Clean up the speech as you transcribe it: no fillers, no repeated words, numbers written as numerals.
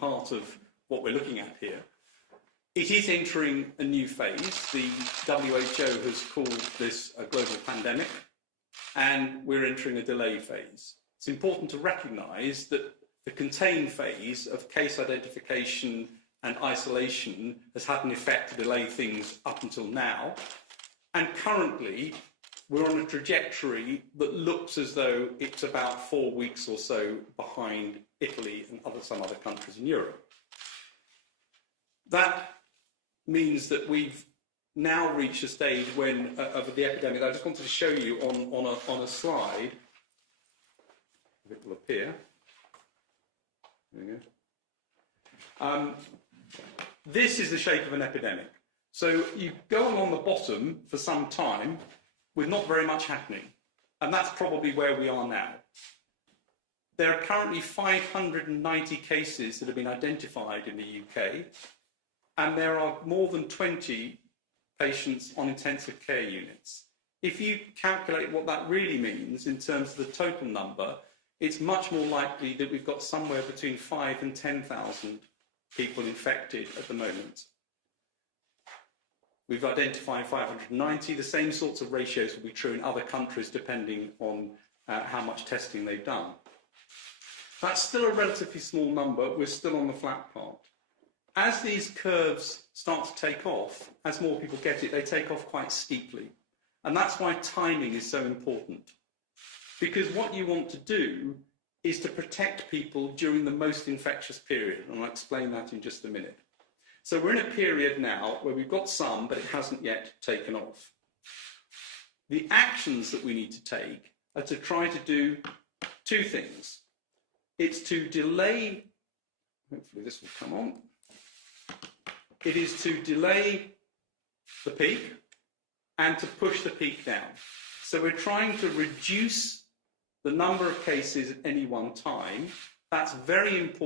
part of what we're looking at here. It is entering a new phase. The WHO has called this a global pandemic, and we're entering a delay phase. It's important to recognise that the contain phase of case identification and isolation has had an effect to delay things up until now. And currently, we're on a trajectory that looks as though it's about 4 weeks or so behind Italy and some other countries in Europe. That means that we've now reached a stage when of the epidemic. I just wanted to show you on a slide. It will appear. There we go. This is the shape of an epidemic. So you go along the bottom for some time with not very much happening, and that's probably where we are now. There are currently 590 cases that have been identified in the UK, and there are more than 20 patients on intensive care units. If you calculate what that really means in terms of the total number, it's much more likely that we've got somewhere between 5,000 and 10,000 people infected at the moment. We've identified 590. The same sorts of ratios will be true in other countries depending on how much testing they've done. That's still a relatively small number. We're still on the flat part. As these curves start to take off, as more people get it, they take off quite steeply. And that's why timing is so important. Because what you want to do is to protect people during the most infectious period. And I'll explain that in just a minute. So we're in a period now where we've got some, but it hasn't yet taken off. The actions that we need to take are to try to do two things. It's to delay, hopefully this will come on. It is to delay the peak and to push the peak down. So we're trying to reduce the number of cases at any one time. That's very important.